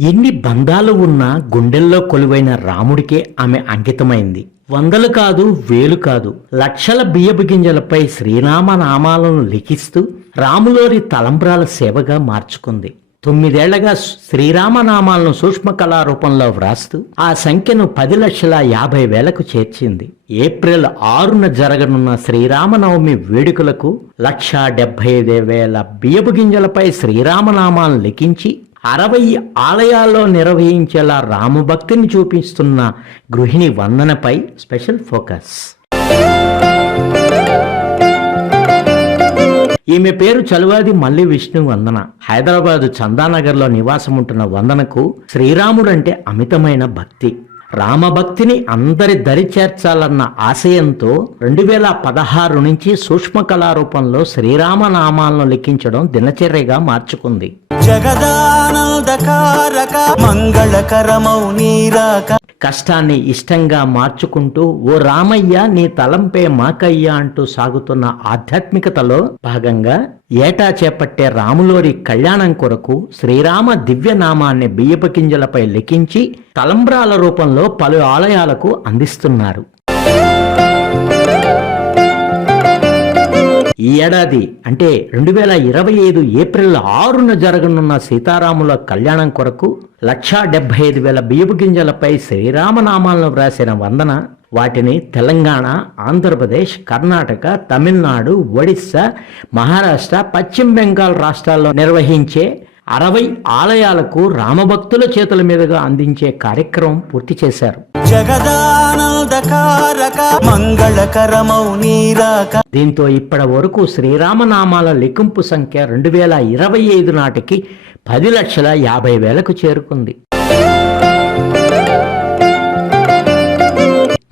ఎన్ని బంధాలు ఉన్నా గుండెల్లో కొలువైన రాముడికే ఆమె అంకితమైంది. వందలు కాదు వేలు కాదు. లక్షల బియ్యపు గింజలపై శ్రీరామ నామాలను లిఖిస్తూ రాములోరి తలంబ్రాల సేవగా మార్చుకుంది. తొమ్మిదేళ్ళగా శ్రీరామనామాలను సూక్ష్మ కళారూపంలో వ్రాస్తూ ఆ సంఖ్యను పది లక్షల యాభై వేలకు చేర్చింది. ఏప్రిల్ ఆరున జరగనున్న శ్రీరామనవమి వేడుకలకు లక్షా డెబ్బై ఐదు వేల బియ్యపు గింజలపై శ్రీరామనామాలను లిఖించి అరవై ఆలయాల్లో నిర్వహించేలా రామభక్తిని చూపిస్తున్న గృహిణి వందనపై స్పెషల్ ఫోకస్. ఈమె పేరు చలువాది మల్లి విష్ణు వందన. హైదరాబాదు చందానగర్లో నివాసం ఉంటున్న వందనకు శ్రీరాముడంటే అమితమైన భక్తి. రామభక్తిని అందరి దరి చేర్చాలన్న ఆశయంతో రెండు వేల పదహారు నుంచి సూక్ష్మ కళారూపంలో శ్రీరామనామాలను లిఖించడం దినచర్యగా మార్చుకుంది. జగదానందకారక మంగళకరమౌ నీరాక. కష్టాన్ని ఇష్టంగా మార్చుకుంటూ ఓ రామయ్య నీ తలంపే మాకయ్య అంటూ సాగుతున్న ఆధ్యాత్మికతలో భాగంగా ఏటా చేపట్టే రాములోరి కళ్యాణం కొరకు శ్రీరామ దివ్యనామాన్ని బియ్యపు గింజలపై లిఖించి తలంబ్రాల రూపంలో పలు ఆలయాలకు అందిస్తున్నారు. ఈ ఏడాది అంటే రెండు వేల ఇరవై ఐదు ఏప్రిల్ ఆరున జరగనున్న సీతారాముల కళ్యాణం కొరకు లక్షా డెబ్బై ఐదు వేల బియ్యపు గింజలపై శ్రీరామనామాలను వ్రాసిన వందన వాటిని తెలంగాణ ఆంధ్రప్రదేశ్ కర్ణాటక తమిళనాడు ఒడిస్సా మహారాష్ట్ర పశ్చిమ బెంగాల్ రాష్ట్రాల్లో నిర్వహించే అరవై ఆలయాలకు రామభక్తుల చేతుల మీదుగా అందించే కార్యక్రమం పూర్తి చేశారు. మంగళకరమౌ నీరాక. దీంతో ఇప్పటి వరకు శ్రీరామనామాల లిఖింపు సంఖ్య రెండు వేల ఇరవై ఐదు నాటికి పది లక్షల యాభై వేలకు చేరుకుంది.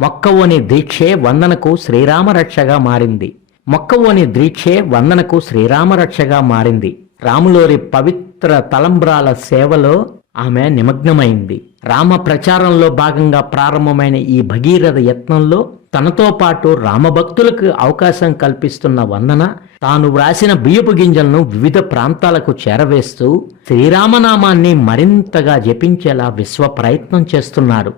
మొక్కవోని దీక్షే వందనకు శ్రీరామరక్షగా మారింది. మొక్కవోని దీక్షే వందనకు శ్రీరామరక్షగా మారింది. రాములోరి పవిత్ర తలంబ్రాల సేవలో ఆమె నిమగ్నమైంది. రామ ప్రచారంలో భాగంగా ప్రారంభమైన ఈ భగీరథ యత్నంలో తనతో పాటు రామభక్తులకు అవకాశం కల్పిస్తున్న వందన తాను వ్రాసిన బియ్యపు గింజలను వివిధ ప్రాంతాలకు చేరవేస్తూ శ్రీరామనామాన్ని మరింతగా జపించేలా విశ్వ ప్రయత్నం చేస్తున్నారు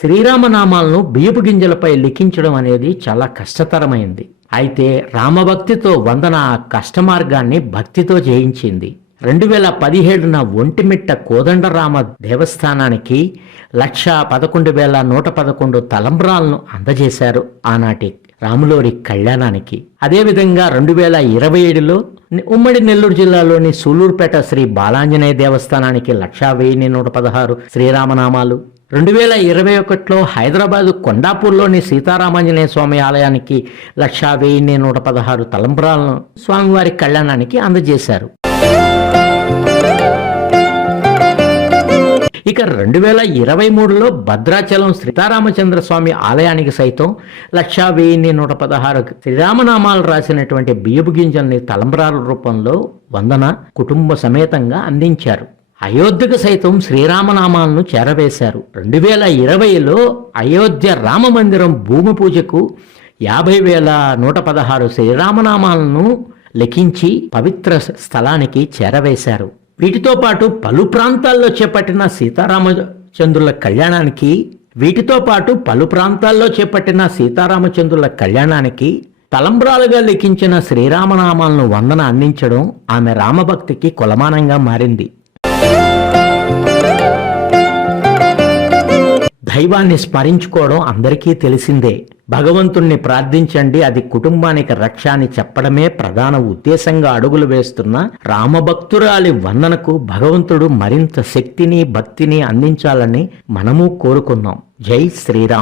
శ్రీరామనామాలను బియ్యపు గింజలపై లిఖించడం అనేది చాలా కష్టతరమైంది. అయితే రామభక్తితో వందన ఆ కష్టమార్గాన్ని భక్తితో జయించింది. రెండు వేల పదిహేడున ఒంటిమిట్ట కోదండరామ దేవస్థానానికి లక్ష పదకొండు వేల నూట పదకొండు తలంబ్రాలను అందజేశారు ఆనాటి రాములోరి కళ్యాణానికి. అదేవిధంగా రెండు వేల ఇరవై ఏడులో ఉమ్మడి నెల్లూరు జిల్లాలోని సూలూరుపేట శ్రీ బాలాంజనేయ దేవస్థానానికి లక్షా వెయ్యి నూట పదహారు శ్రీరామనామాలు. రెండు వేల ఇరవై ఒకటిలో హైదరాబాదు కొండాపూర్లోని సీతారామాంజనేయ స్వామి ఆలయానికి లక్షా వెయ్యి నూట పదహారు తలంబ్రాలను స్వామివారి కళ్యాణానికి అందజేశారు. ఇక రెండు వేల ఇరవై మూడులో భద్రాచలం సీతారామచంద్ర స్వామి ఆలయానికి సైతం లక్షా వెయ్యి నూట పదహారు శ్రీరామనామాలు రాసినటువంటి బియ్యపు గింజల్ని తలంబ్రాల రూపంలో వందన కుటుంబ సమేతంగా అందించారు. అయోధ్యకు సైతం శ్రీరామనామాలను చేరవేశారు. రెండు వేల ఇరవైలో అయోధ్య రామ మందిరం భూమి పూజకు యాభై వేల నూట పదహారు శ్రీరామనామాలను లిఖించి పవిత్ర స్థలానికి చేరవేశారు. వీటితో పాటు పలు ప్రాంతాల్లో చేపట్టిన సీతారామచంద్రుల కళ్యాణానికి వీటితో పాటు పలు ప్రాంతాల్లో చేపట్టిన సీతారామచంద్రుల కళ్యాణానికి తలంబ్రాలుగా లిఖించిన శ్రీరామనామాలను వందన అందించడం ఆమె రామభక్తికి కొలమానంగా మారింది. దైవాన్ని స్మరించుకోవడం అందరికీ తెలిసిందే. భగవంతుణ్ణి ప్రార్థించండి అది కుటుంబానికి రక్ష అని చెప్పడమే ప్రధాన ఉద్దేశంగా అడుగులు వేస్తున్న రామభక్తురాలి వందనకు భగవంతుడు మరింత శక్తిని భక్తిని అందించాలని మనము కోరుకున్నాం. జై శ్రీరామ్.